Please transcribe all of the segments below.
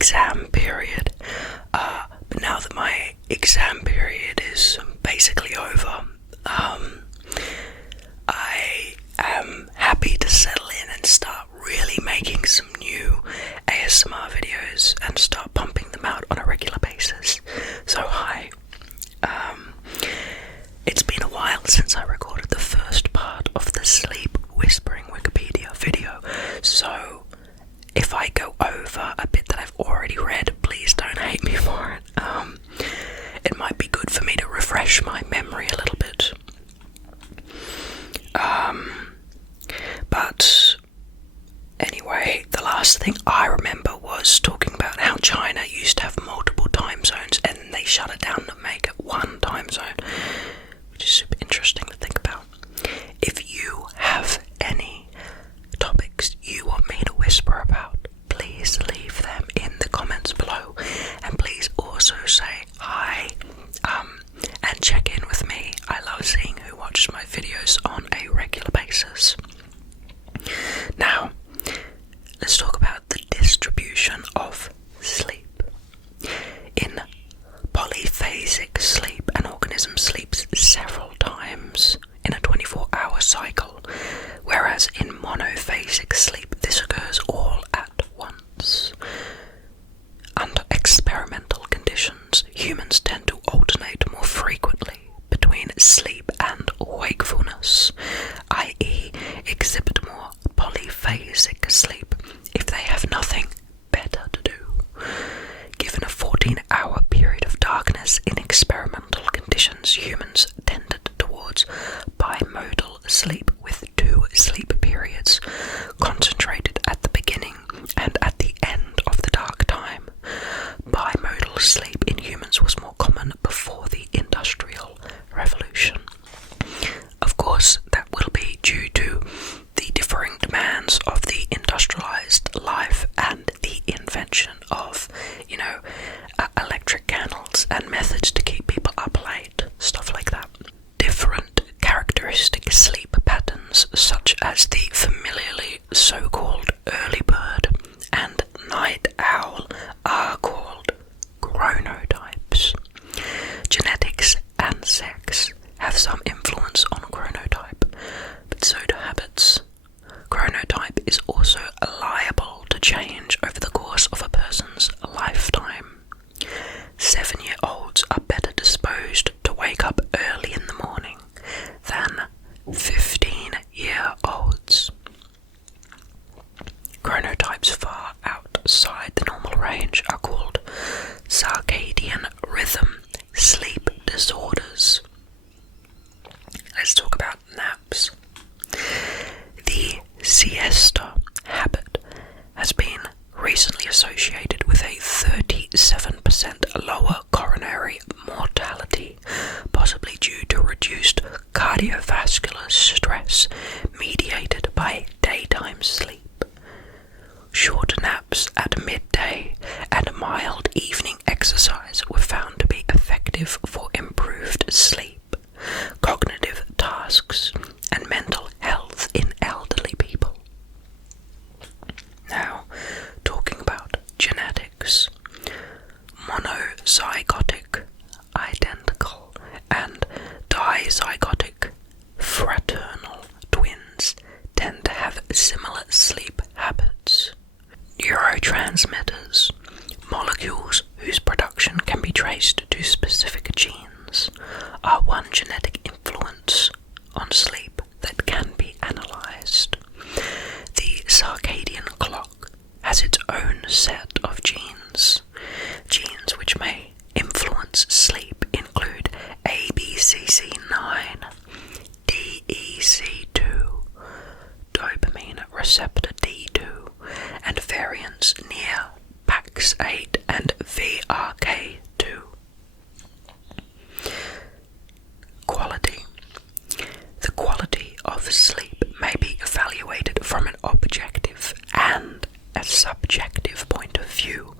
exam period. But now that my exam period is basically over, I am happy to settle in and start really making some new ASMR videos and start pumping them out on a regular basis. So hi, it's been a while since I recorded the first part of the sleep whispering Wikipedia video, so if I go over a bit that I've already read, please don't hate me for it. It might be good for me to refresh my memory a little bit. But anyway, the last thing I remember was talking about how China used to have multiple time zones and they shut it down to make it one time zone, which is super interesting to think about. If you have any topics you want me to whisper about, please leave them in the comments below, and please also say hi and check in with me. I love seeing who watches my videos on a regular basis. Now, let's talk about the distribution of sleep. In polyphasic sleep, an organism sleeps several times in a 24-hour cycle, whereas in monophasic sleep this occurs all at once. Under experimental conditions, humans tend to alternate more frequently between sleep and wakefulness, i.e. exhibit more polyphasic sleep if they have nothing better to do. Given a 14-hour period of darkness in experimental conditions, humans tended towards bimodal sleep with 2 sleep periods concentrated at the beginning and at the end of the dark time. Bimodal sleep in humans was more common before the Industrial Revolution. Of course, that will be due to the differing demands of the industrialized life and the invention of, electric candles and methods to keep people up late, stuff like that. Different characteristic sleep patterns, such as the familiarly so-called early bird and night owl, are called chronotypes. Genetics and sex have some influence on chronotype, but so do habits. Chronotype is also liable to change over the course of a person's lifetime. 7-year-olds are better disposed to wake up early in the morning than 15-year-olds. Chronotypes far outside the normal range are called Circadian rhythm sleep disorders. Let's talk about naps. The siesta habit has been recently associated with a 37% lower coronary mortality, possibly due to reduced cardiovascular stress mediated by daytime sleep. Short naps at midday and mild evening exercise were found to be effective for improved sleep, cognitive tasks, and mental health in elderly people. Now, talking about genetics, monozygotic, identical, and dizygotic fraternal twins tend to have similar sleep habits. Neurotransmitters, molecules whose production can be traced to specific genes, are one genetic influence on sleep that can be analysed. The circadian clock has its own set of genes. Genes which may influence sleep include ABCC9, DEC2, dopamine receptor D2, and variants near PAX8 and VRK2. Quality. The quality of sleep may be evaluated from an objective and a subjective point of view.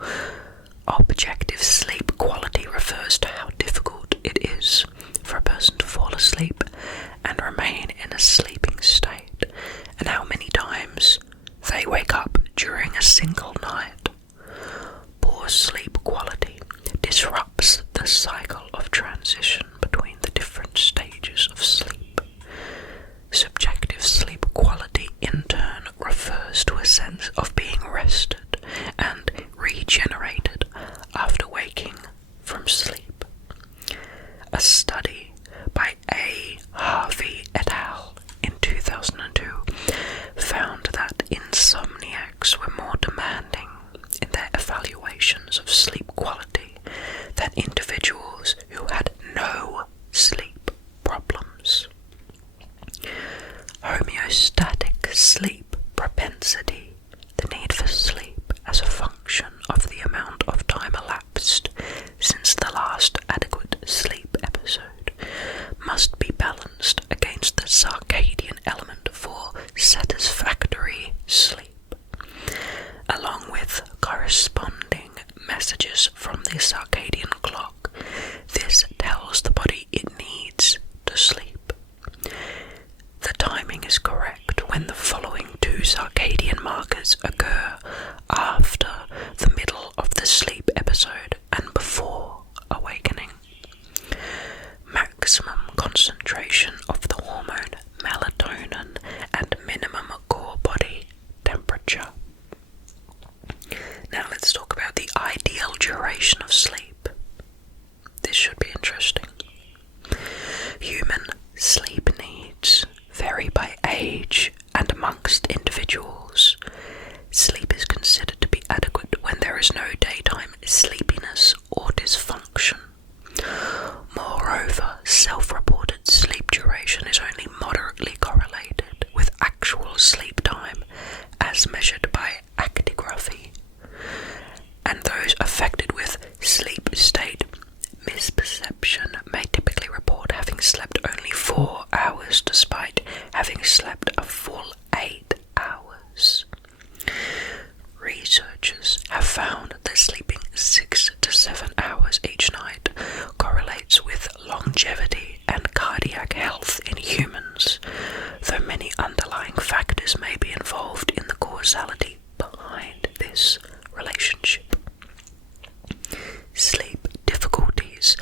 Objective sleep quality refers to how difficult it is for a person to fall asleep and remain in a sleeping state, and how many times they wake up during a single night. Poor sleep quality disrupts the cycle of transition between the different stages of sleep. Subjective sleep quality, in turn, refers to a sense of being rested and regenerated after waking from sleep. A study by A. Harvey et al. In 2002 found that insomniacs were more demanding in their evaluations of sleep quality than individuals who had no sleep problems. Homeostatic sleep propensity, the need for sleep as a function of the amount of time elapsed since the last adequate sleep episode, must be balanced against the circadian element for satisfactory sleep, along with corresponding messages from the circadian clock. This tells the body it needs to sleep. The timing is correct when the following two circadian markers occur after the middle of the sleep episode and before awakening. Maximum concentration of the hormone melatonin and minimum core body temperature. Now let's talk about the ideal duration of sleep. This should be interesting. Human sleep needs vary by age and amongst individuals. Sleep is considered to be adequate when there is no daytime sleepiness or dysfunction. Moreover, self-reported sleep duration is only moderately correlated with actual sleep time as measured by actigraphy, and those affected with sleep state misperception may typically report having slept only 4 hours despite having slept a full 8 hours. Researchers have found that sleeping 6 to 7 hours each night correlates with longevity and cardiac health in humans, though many underlying factors may be involved in the causality behind this relationship. Sleep difficulties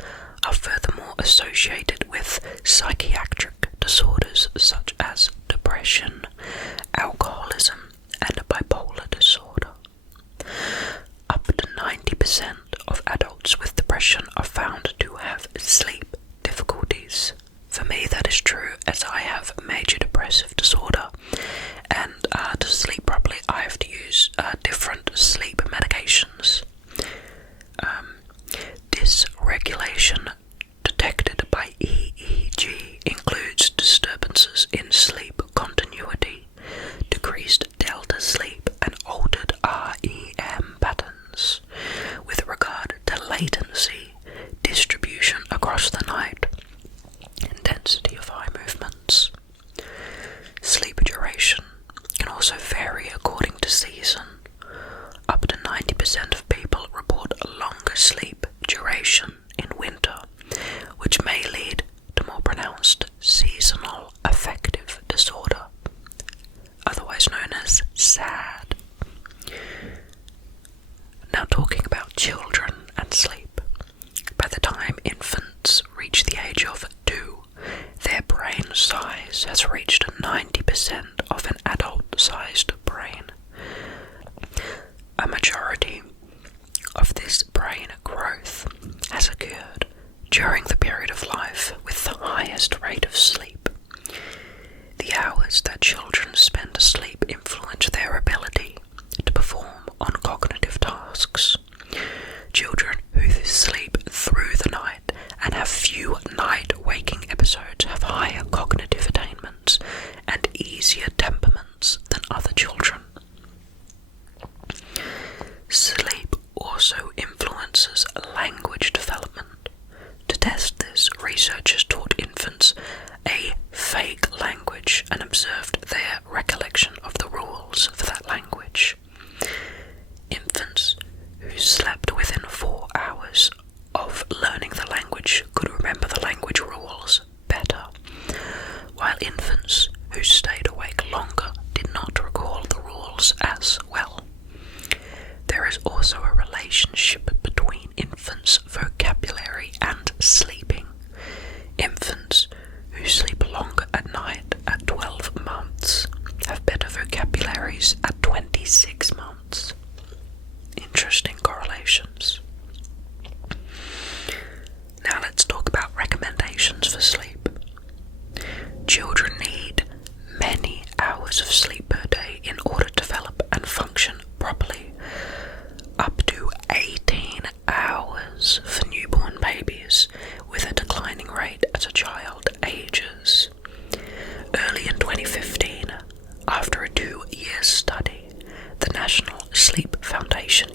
are furthermore associated with psychiatric disorders such as depression, alcoholism, and bipolar disorder. Up to 90% of adults with depression are found to have sleep difficulties. For me, that is true, as I have major depressive disorder, and to sleep properly I have to use different sleep medications. Dysregulation detected by EEG includes disturbances in sleep continuity, decreased delta sleep, and altered REM patterns with regard to latency, distribution across the night, intensity of eye movements. Sleep duration can also vary according to season. Up to 90% of people report a longer sleep duration in winter, which may lead to more pronounced seasonal affective disorder, otherwise known as SAD. Now talking about children and sleep. By the time infants reach the age of 2, their brain size has reached 90% of an adult-sized brain. A majority of this brain growth has occurred during the period of life with the highest rate of sleep. The hours that children spend asleep influence their ability to perform on cognitive tasks. Children who sleep through the night and have few night waking episodes have higher cognitive attainments and easier temperaments than other children.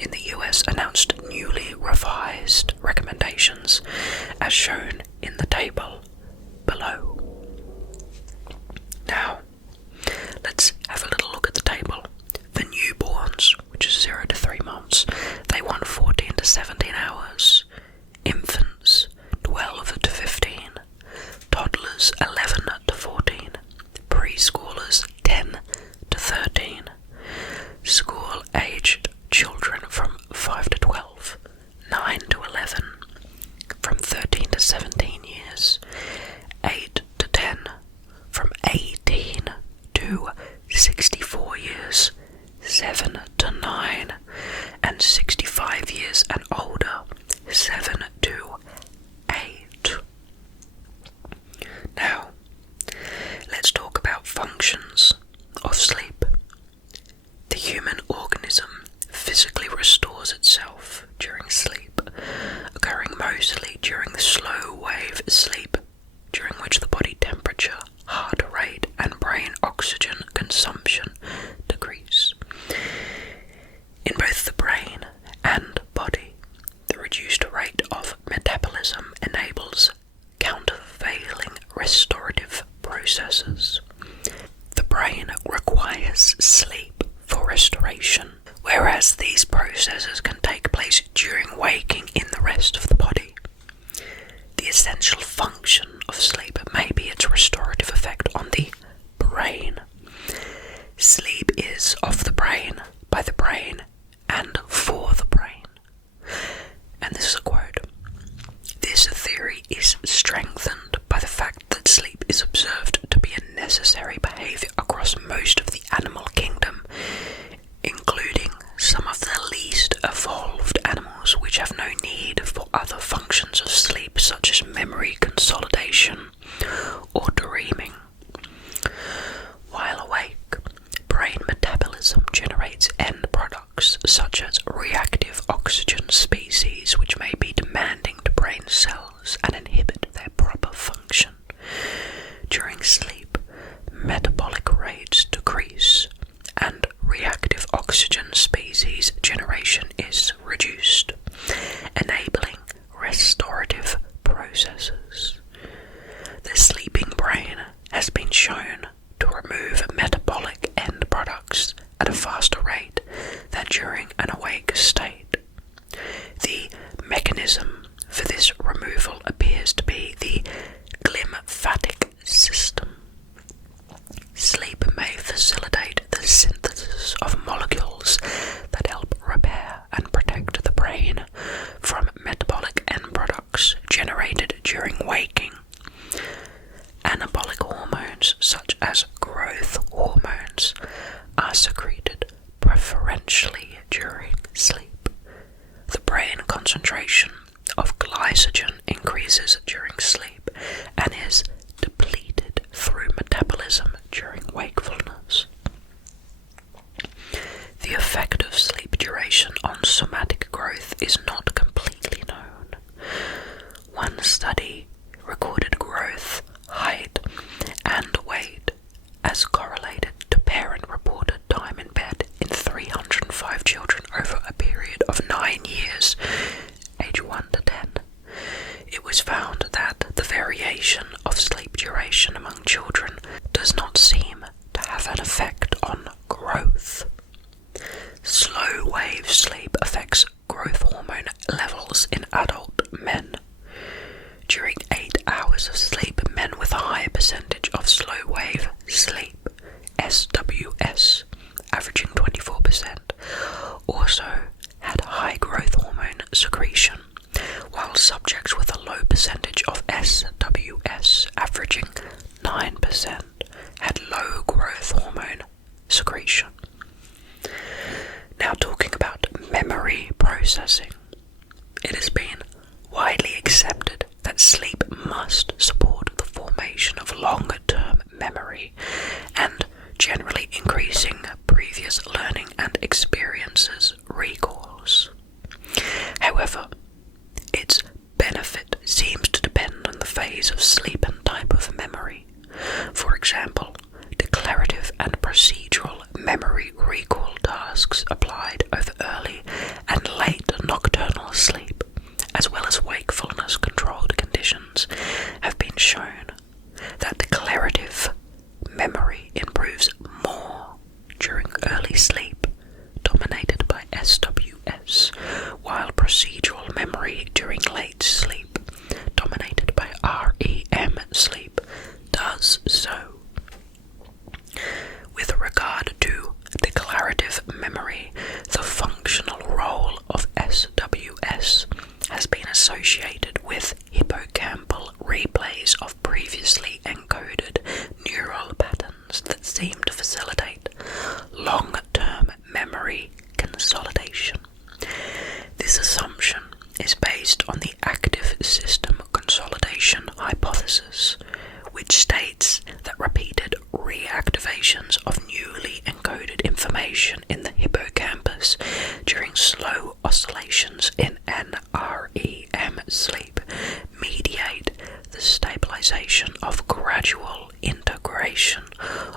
in the US announced newly revised recommendations as shown in the table below. Now, let's have a little look at the table. For newborns, which is 0 to 3 months, they want 14 to 17 hours. Infants, 12 to 15. Toddlers, 11 to 14. Preschoolers, 10 to 13. School-aged children from 5 to 12. 9 to 11. From 13 to 17 years. 8 to 10. From 18 to 64 years. 7 to 9. And 65 years and older. 7 to 8. Now, let's talk about functions of sleep. The human organism physically restores itself during sleep, occurring mostly during the slow wave sleep, during which the body temperature, heart rate, and brain oxygen consumption decrease. In both the brain and body, the reduced rate of metabolism enables countervailing restorative processes. The brain requires sleep for restoration, whereas these processes can take place during waking in the rest of the body. The essential function of sleep may be its restorative effect on the brain. Sleep is of the brain, by the brain, and for the brain. And this is a quote. This theory is strengthened by the fact that sleep is observed to be a necessary behavior across most of the animal kingdom, including some of the least evolved animals which have no need for other functions of sleep such as memory consolidation or dreaming. While awake, brain metabolism generates end products such as reactive oxygen species which may be demanding to brain cells and inhibit their proper function. During sleep, metabolic rates decrease and reactive oxygen species generation is reduced, enabling restorative processes. The sleeping brain has been shown to remove metabolic end products at a faster rate than during an awake state. The mechanism for this removal appears to be the glymphatic system. Sleep may facilitate the synthesis of molecules that help repair and protect the brain from metabolic end products generated during waking. Anabolic hormones such as growth hormones are secreted preferentially during sleep. The brain concentration of glycogen increases during sleep and is depleted through metabolism during wakefulness. The effect of sleep duration on somatic growth is not completely known. One study recorded growth, height, and weight as correlated to parent-reported time in bed in 305 children over a period of 9 years, age 1 to 10. It was found that the variation of sleep duration among children does not seem to have an effect on growth. Slow wave sleep affects growth hormone levels in adult men. During 8 hours of sleep, men with a higher percentage of slow wave sleep, SWS, averaging 24%, also had high growth hormone secretion, while subjects with a low percentage of SWS, averaging 9%, had low growth hormone secretion. Now talking about memory processing, it has been widely accepted that sleep must support the formation of longer-term memory and generally increasing previous learning and experiences recalls. However, its benefit seems to depend on the phase of sleep and type of memory. For example, declarative and procedural memory recall tasks applied over early and oscillations in NREM sleep mediate the stabilization of gradual integration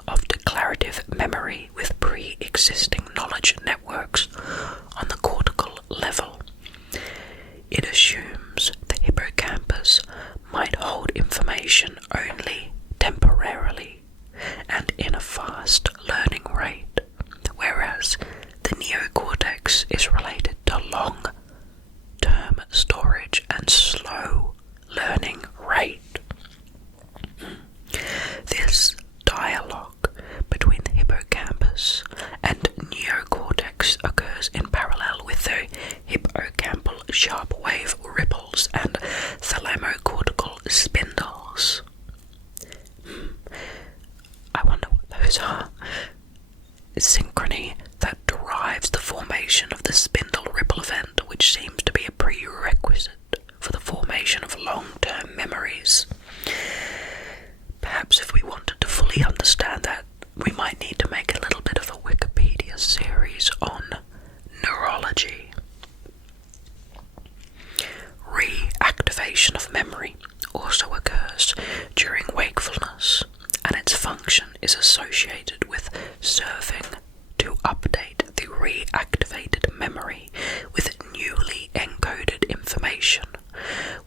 of declarative memory with pre-existing knowledge networks on the cortical level. It assumes the hippocampus might hold information only temporarily and in a fast learning rate, whereas the neocortex is related to long-term storage and slow learning rate. This dialogue between the hippocampus and neocortex occurs in parallel with the hippocampal sharp wave ripples and thalamocortical spindles. I wonder what those are. Synchrony that derives the formation of the spindle ripple event, which seems to be a prerequisite for the formation of long-term memories. Perhaps if we wanted to fully understand that, we might need to make a little bit of a Wikipedia series on neurology. Reactivation of memory also occurs during wakefulness, and its function is associated with serving to update the reactivated memory with newly encoded information,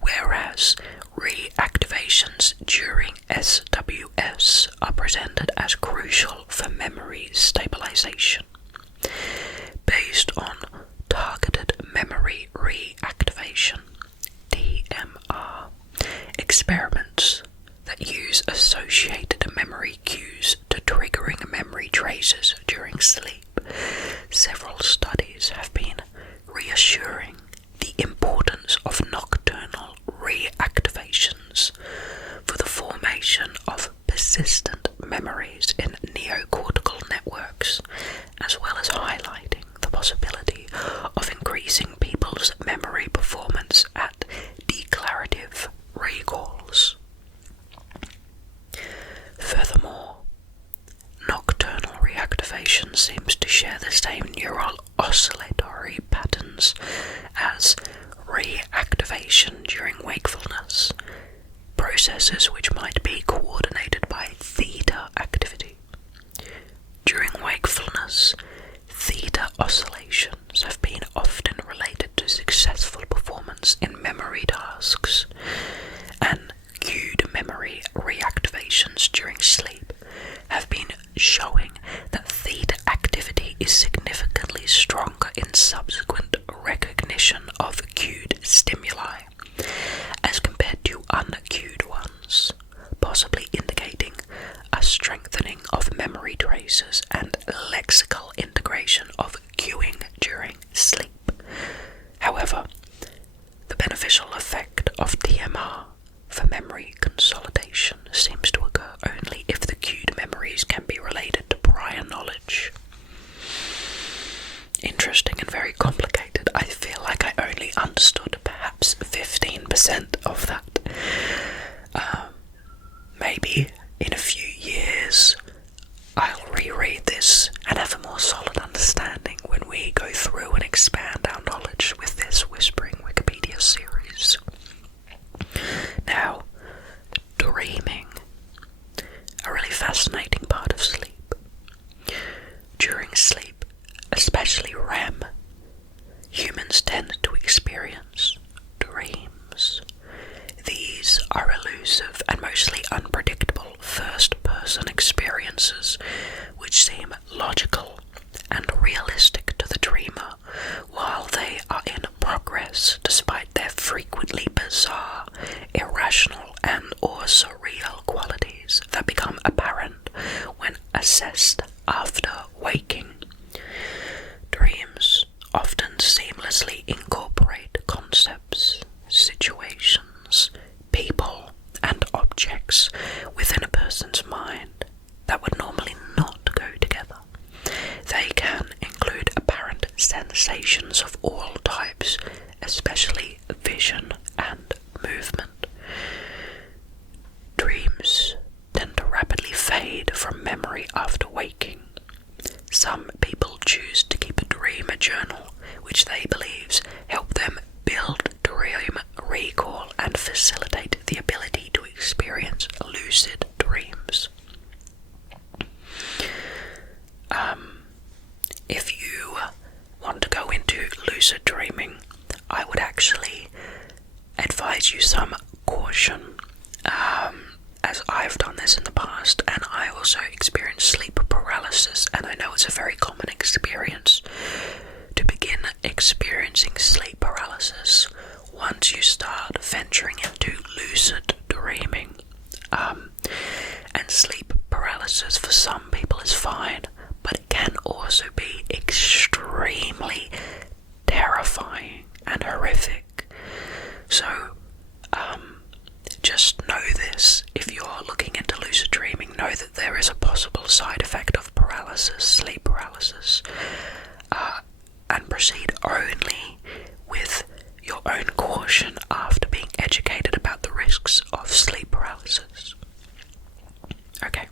whereas reactivations during SWS are presented as crucial for memory stabilization. Based on targeted memory reactivation, TMR, experiments that use associated memory cues to triggering memory traces during sleep, several studies have been reassuring the importance of nocturnal reactivations for the formation of persistent memories in neocortical networks, as well as highlighting the possibility of increasing people's memory performance at declarative recalls. Furthermore, nocturnal reactivation seems to share the same neural oscillatory patterns as reactivation during wakefulness, processes which might be coordinated by theta activity. During wakefulness, theta oscillations have been often related to successful performance in memory tasks, and cued memory reactivations during sleep have been showing that theta activity is significantly stronger in subsequent recognition of cued stimuli as compared to uncued ones, possibly indicating a strengthening of memory traces and lexical integration of cueing during sleep. However, the beneficial effect of TMR for memory consolidation seems to occur only if the cued memories can be related to prior knowledge. Interesting and very complicated. I feel like I only understood perhaps 15% of that. Maybe in a few years I'll reread this and have a more solid understanding when we go through and expand our knowledge with this Whispering Wikipedia series. Now, dreaming, a really fascinating part of sleep. During sleep, especially REM, humans tend to experience dreams. These are elusive and mostly unpredictable first-person experiences which seem logical and realistic to the dreamer while they are in progress, despite their frequently bizarre, irrational and or surreal qualities that become apparent when assessed after waking. Dreams often seamlessly incorporate concepts, situations, people, and objects within a person's mind that would normally not go together. They can include apparent sensations of all types, especially vision and movement. Dreams tend to rapidly fade from memory after waking. Some people choose to keep a dream journal, which they believe lucid dreaming, I would actually advise you some caution, as I've done this in the past, and I also experienced sleep paralysis, and I know it's a very common experience to begin experiencing sleep paralysis once you start venturing into lucid dreaming. And sleep paralysis for some people is fine, but it can also be extremely terrifying and horrific. So, just know this. If you're looking into lucid dreaming, know that there is a possible side effect of paralysis, sleep paralysis, and proceed only with your own caution after being educated about the risks of sleep paralysis. Okay.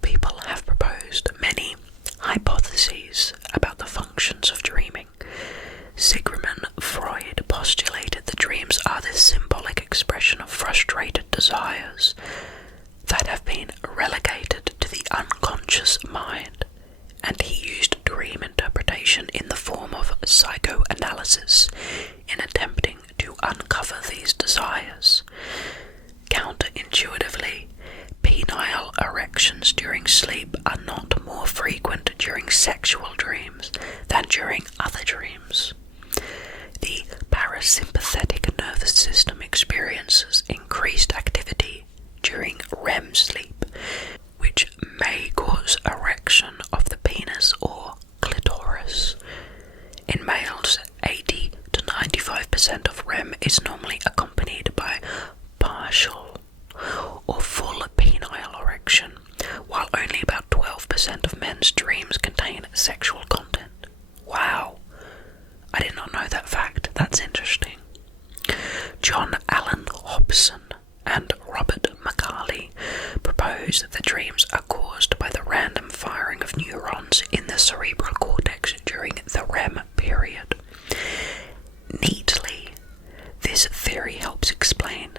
People have proposed many hypotheses about the functions of dreaming. Sigmund Freud postulated that dreams are the symbolic expression of frustrated desires that have been relegated to the unconscious mind, and he used dream interpretation in the form of psychoanalysis in attempting to uncover these desires. Counterintuitively, penile erections during sleep are not more frequent during sexual dreams than during other dreams. The parasympathetic nervous system experiences increased activity during REM sleep, which may cause erection of the penis or clitoris. In males, 80 to 95% of REM is normally accompanied by partial or full penile erection, while only about 12% of men's dreams contain sexual content. Wow, I did not know that fact. That's interesting. John Allen Hobson and Robert McCarley propose that dreams are caused by the random firing of neurons in the cerebral cortex during the REM period. Neatly, this theory helps explain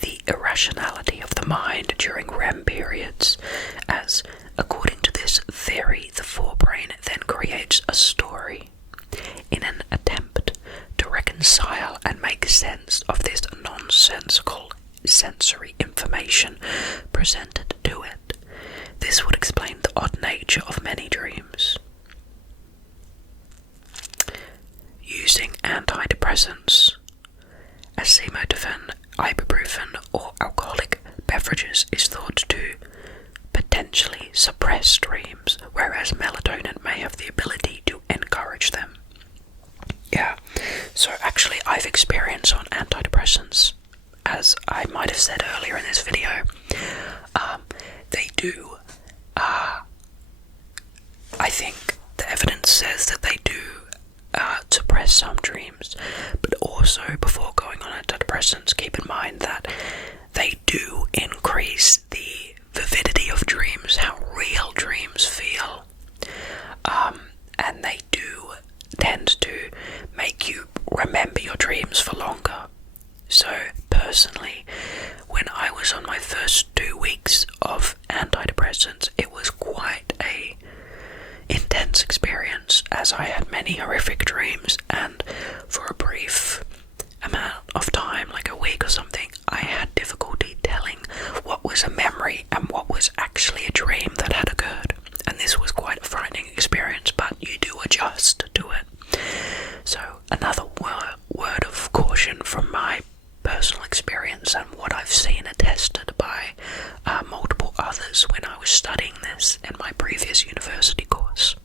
the irrationality of the mind during REM periods, as, according to this theory, the forebrain then creates a story. In an attempt to reconcile and make sense of this nonsensical sensory information presented to it, this would explain the odd nature of many dreams. Using antidepressants, acetaminophen, ibuprofen, or alcoholic beverages is thought to potentially suppress dreams, whereas melatonin may have the ability to encourage them. Yeah, so actually I've experienced on antidepressants, as I might have said earlier in this video, they do, I think the evidence says that they do suppress some dreams, but also before going on antidepressants, keep in mind that they do increase the vividity of dreams, how real dreams feel, and they do tend to make you remember your dreams for longer. So personally, when I was on my first 2 weeks of antidepressants, it was quite a intense experience, as I had many horrific dreams, and for a brief amount of time, like a week or something, I had difficulty telling what was a memory and what was actually a dream that had occurred, and this was quite a frightening experience, but you do adjust to it. So another word of caution from my personal experience and what I've seen attested by multiple others when I was studying this in my previous university course.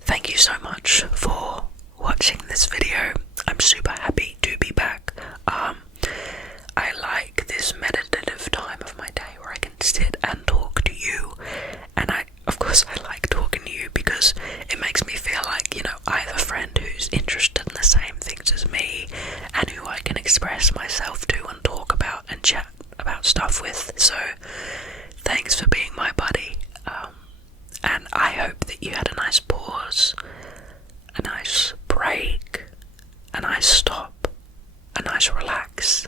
Thank you so much for watching this video. I'm super happy to be back. I like this meditative time of my day where I can sit and talk to you, and I like talking to you because it makes me feel like, I have a friend who's interested in the same things as me and who I can express myself to and talk about and chat about stuff with. So thanks for being my buddy, and I hope that you had a nice pause, a nice break, a nice stop, a nice relax,